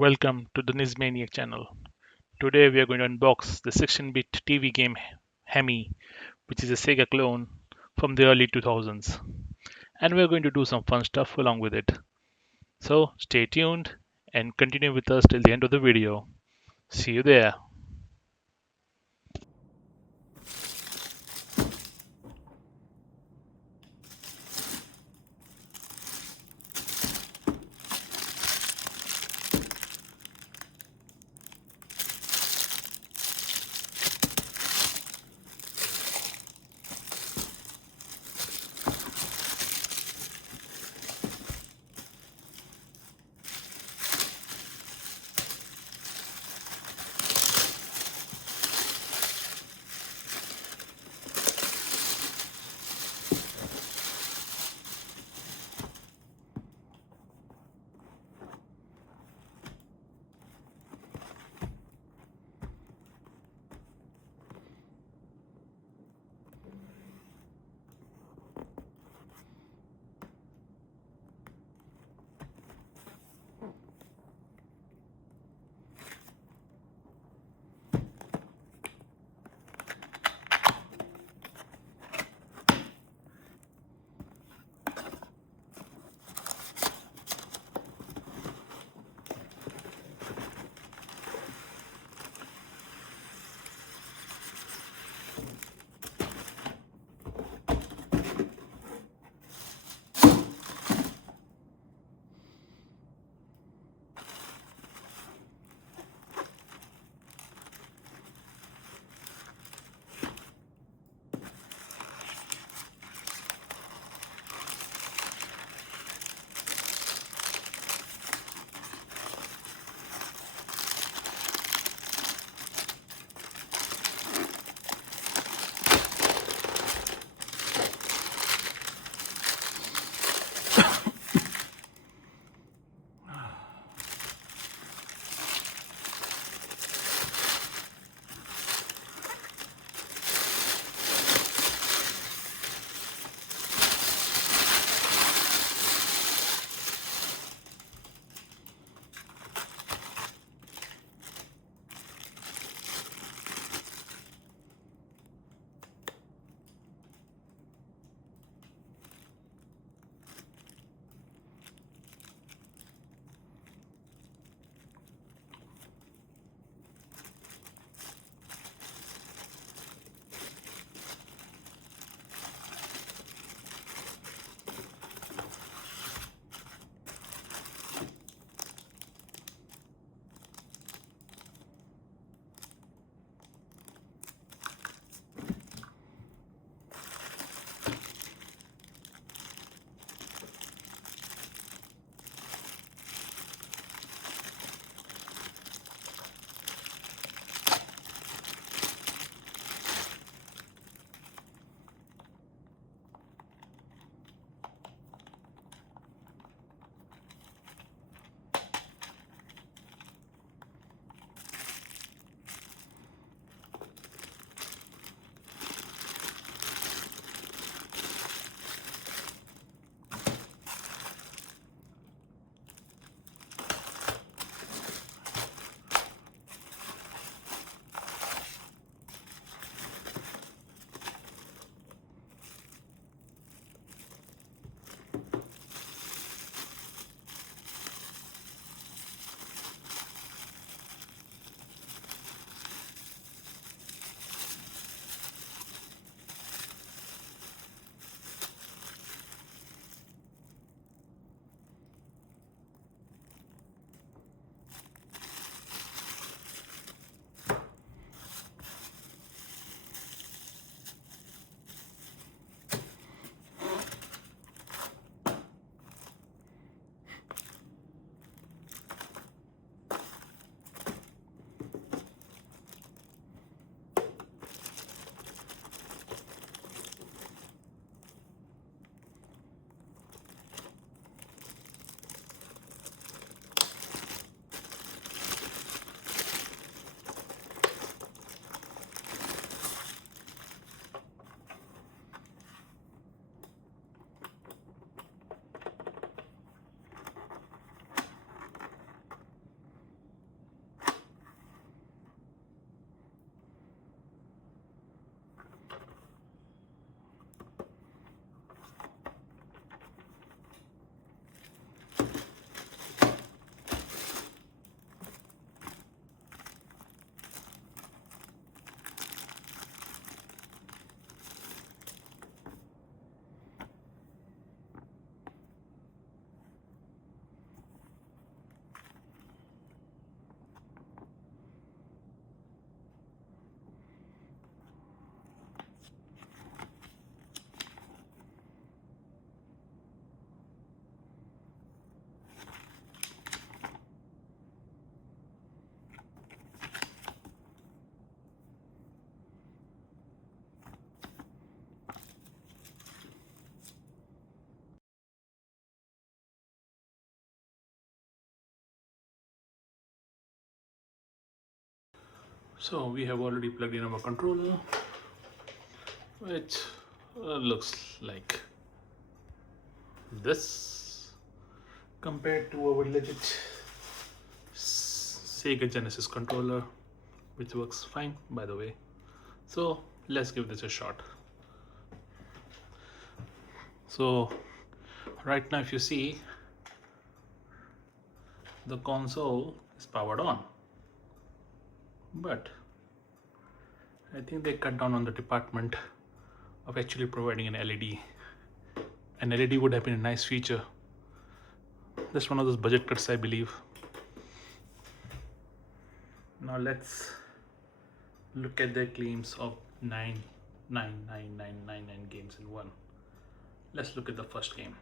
Welcome to the Nizmaniac channel. Today we are going to unbox the 16-bit TV game Hamy, which is a Sega clone from the early 2000s. And we are going to do some fun stuff along with it. So stay tuned and continue with us till the end of the video. See you there. So we have already plugged in our controller, which looks like this compared to our legit Sega Genesis controller, which works fine by the way. So let's give this a shot. So right now if you see, the console is powered on, but I think they cut down on the department of actually providing an LED. An LED would have been a nice feature. That's one of those budget cuts, I believe. Now let's look at their claims of 99999 games in one. Let's look at the first game.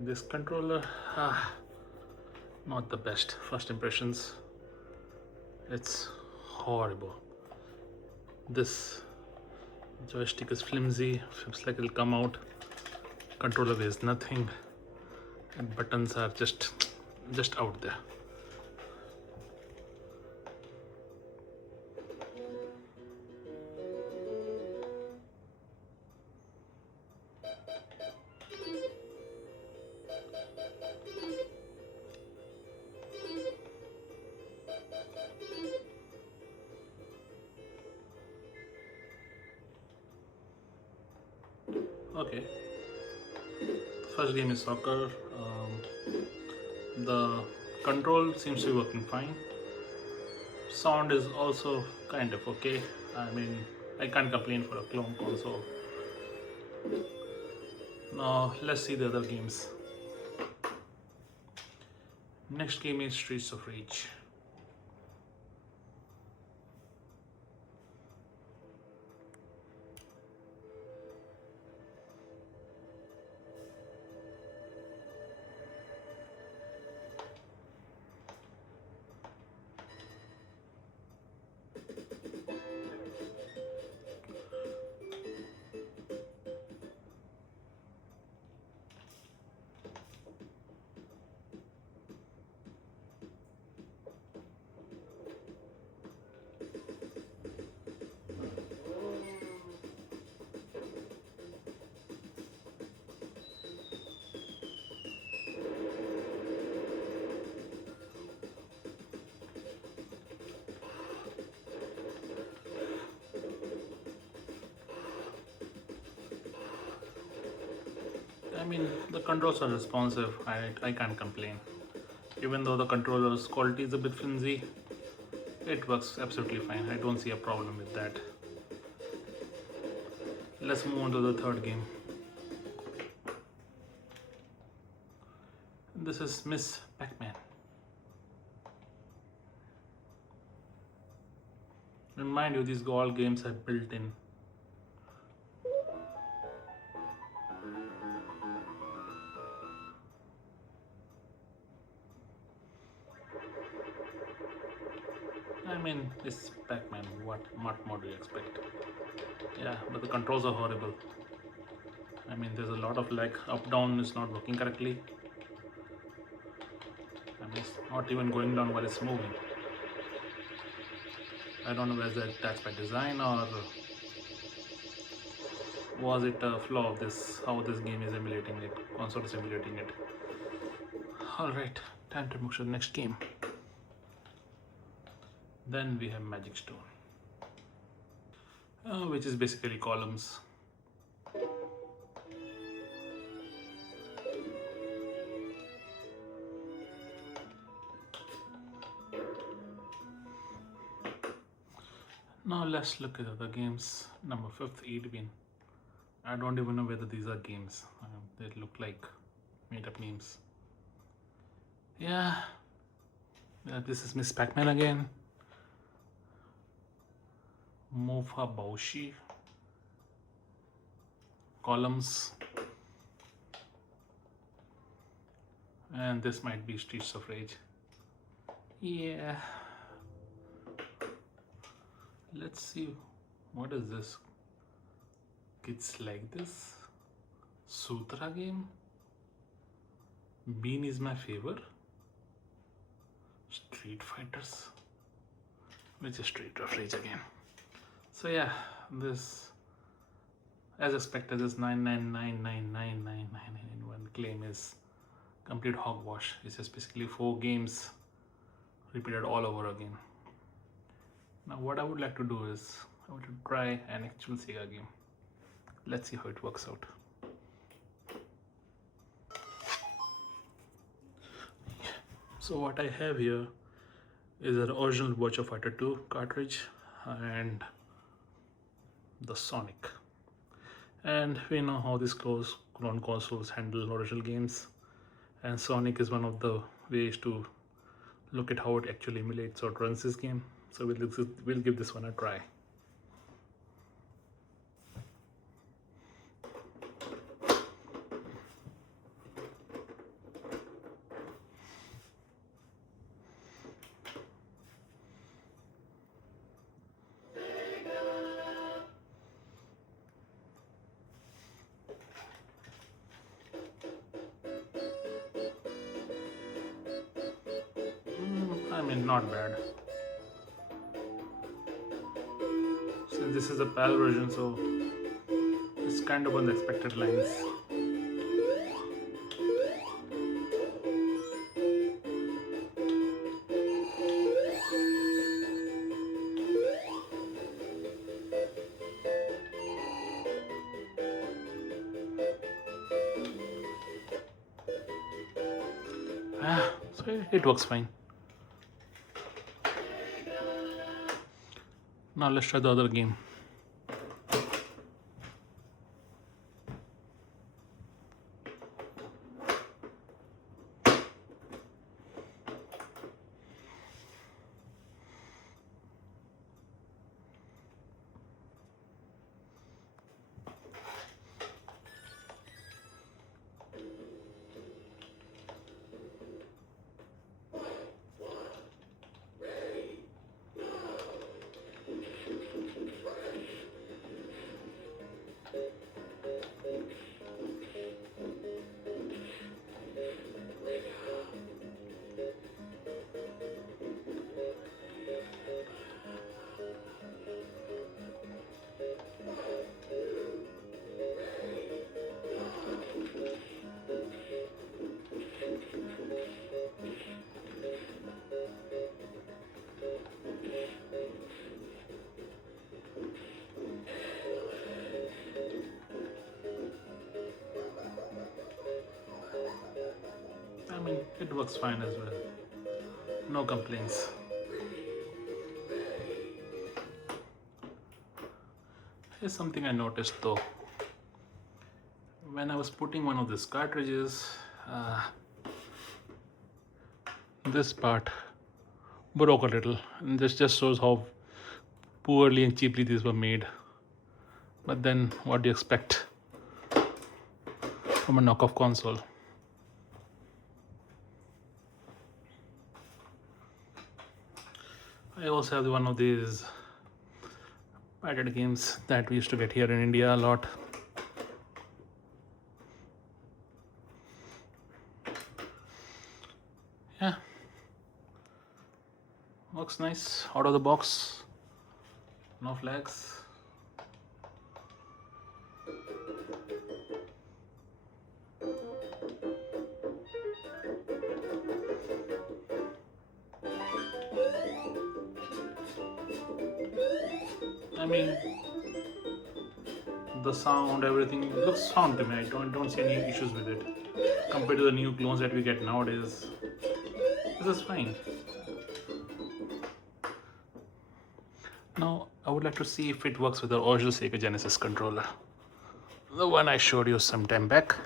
This controller, not the best first impressions. It's horrible. This joystick is flimsy, feels like it'll come out. Controller weighs nothing, and buttons are just out there. Okay, first game is soccer. The control seems to be working fine. Sound is also kind of okay. I mean, I can't complain for a clone console. Now let's see the other games. Next game is Streets of Rage. I mean, the controls are responsive. I can't complain. Even though the controller's quality is a bit flimsy, it works absolutely fine. I don't see a problem with that. Let's move on to the third game. This is Miss Pac-Man. And mind you, these all games are built in. I mean, it's Pac-Man. What more do you expect? Yeah, but the controls are horrible. I mean, there's a lot of lag. Up down is not working correctly. I mean, it's not even going down while it's moving. I don't know whether that's by design or was it a flaw of this, how this game is emulating it, console is emulating it. Alright, time to move to the next game. Then we have Magic Stone, which is basically columns. Now let's look at other games. Number 5th, 8-Win. I don't even know whether these are games. They look like made up names. Yeah, this is Miss Pac-Man again. Mofa Baushi. Columns. And this might be Streets of Rage. Yeah. Let's see, what is this? Kids like this? Sutra game? Bean is my favor. Street Fighters. Which is Street of Rage again. So yeah, this, as expected, this 9999999 claim is complete hogwash. It's just basically 4 games repeated all over again. Now what I would like to do is I want to try an actual Sega game. Let's see how it works out. So what I have here is an original Virtua Fighter 2 cartridge and the Sonic. And we know how these clone consoles handle original games, and Sonic is one of the ways to look at how it actually emulates or runs this game. So we'll give this one a try. I mean, not bad. Since this is a PAL version, so it's kind of on the expected lines. So it works fine. Now let's try the other game. I mean, it works fine as well. No complaints. Here's something I noticed though. When I was putting one of these cartridges, this part broke a little, and this just shows how poorly and cheaply these were made. But then, what do you expect from a knockoff console? I also have one of these pirated games that we used to get here in India a lot. Yeah, works nice out of the box, no flags. I mean, the sound, everything looks sound to me. I don't see any issues with it compared to the new clones that we get nowadays. This is fine. Now I would like to see if it works with the original Sega Genesis controller, the one I showed you some time back.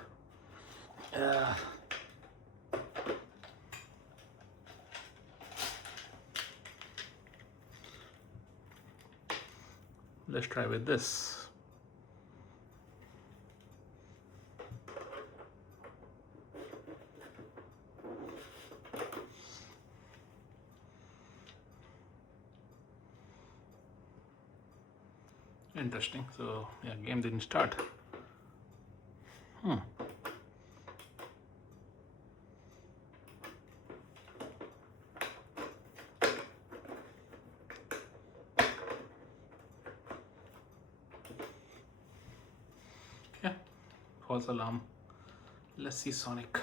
Let's try with this. Interesting. So yeah, game didn't start. false alarm. Let's see Sonic.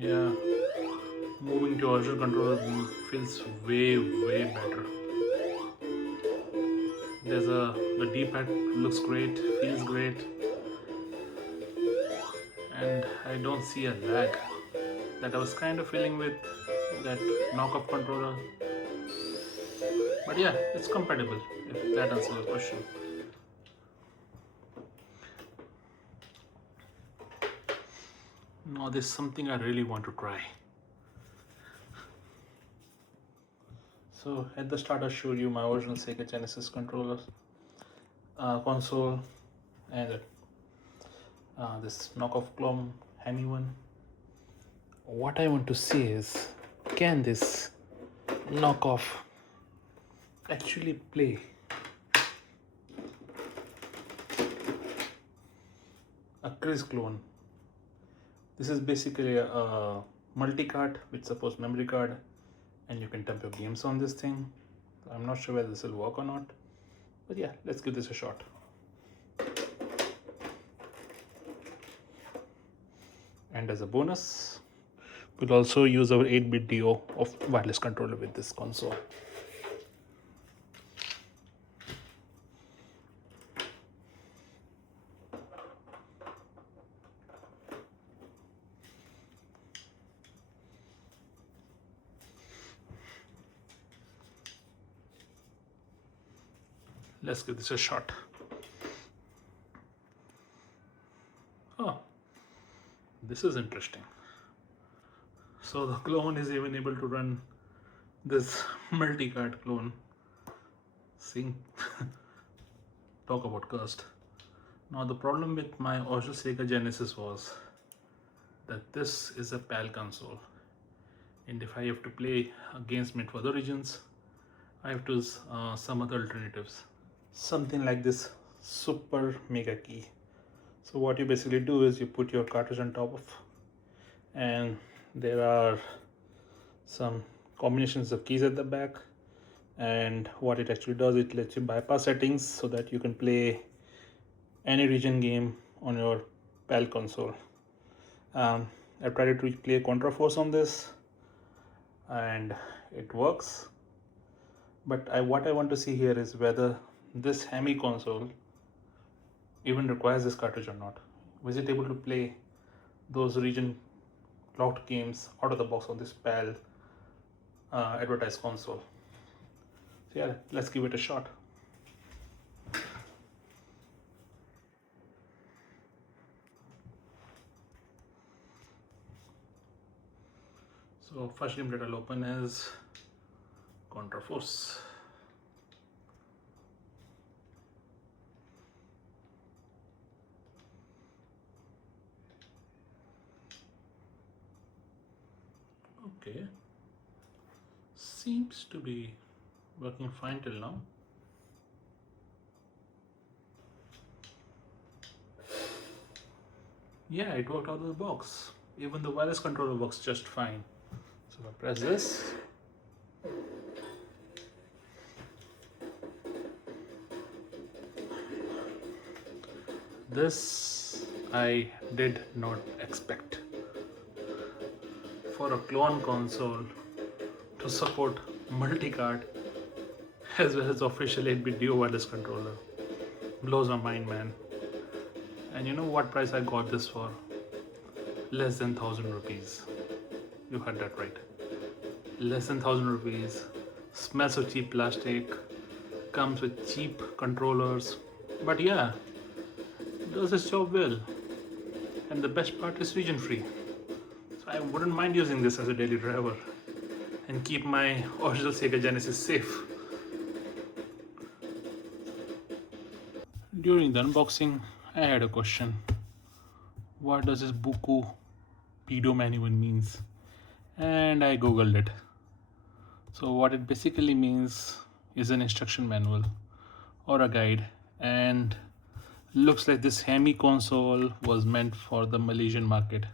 Yeah, moving to original controller feels way better. The D-pad looks great, feels great, and I don't see a lag that I was kind of feeling with that knockoff controller. But yeah, it's compatible, if that answers your question. Now there's something I really want to try. So at the start I showed you my original Sega Genesis controller console, and this knockoff clone Hamy one. What I want to see is, can this knockoff actually play a Chris clone? This is basically a multi-card which supports memory card, and you can dump your games on this thing. I'm not sure whether this will work or not, but yeah, let's give this a shot. And as a bonus, we'll also use our 8-bit DO of wireless controller with this console. Let's give this a shot. Oh, this is interesting. So the clone is even able to run this multi-card clone. See, talk about cursed. Now the problem with my original Sega Genesis was that this is a PAL console, and if I have to play against it for other regions, I have to use some other alternatives. Something like this super mega key. So what you basically do is you put your cartridge on top of, and there are some combinations of keys at the back, and what it actually does, it lets you bypass settings so that you can play any region game on your PAL console. I've tried to play Contra Force on this and it works, but what I want to see here is whether this Hamy console even requires this cartridge or not. Was it able to play those region locked games out of the box on this PAL advertised console? So yeah, let's give it a shot. So first game that I'll open is Contra Force. Okay, seems to be working fine till now. Yeah, it worked out of the box. Even the wireless controller works just fine. So if I press this, this I did not expect. For a clone console to support multi-card as well as official 8-bit DO wireless controller blows my mind, man. And you know what price I got this for? Less than 1,000 rupees. You heard that right. Less than 1,000 rupees. Smells of cheap plastic. Comes with cheap controllers. But yeah, does its job well. And the best part is region free. So I wouldn't mind using this as a daily driver and keep my original Sega Genesis safe. During the unboxing, I had a question. What does this Buku pedo even means? And I googled it. So what it basically means is an instruction manual or a guide, and Looks like this Hamy console was meant for the Malaysian market.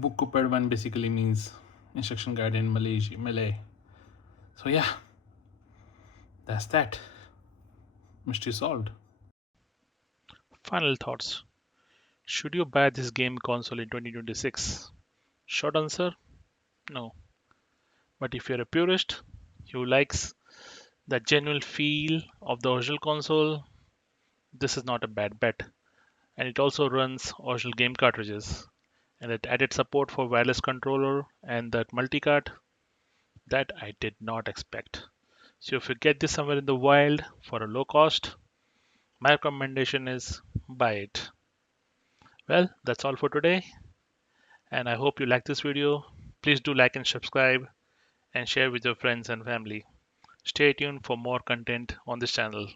Buku Pedwan basically means instruction guide in Malay. So yeah, that's that. Mystery solved. Final thoughts. Should you buy this game console in 2026? Short answer, no. But if you're a purist who likes the genuine feel of the original console, this is not a bad bet. And it also runs original game cartridges. And it added support for wireless controller and that multicard that I did not expect. So if you get this somewhere in the wild for a low cost, my recommendation is buy it. Well, that's all for today, and I hope you like this video. Please do like and subscribe and share with your friends and family. Stay tuned for more content on this channel.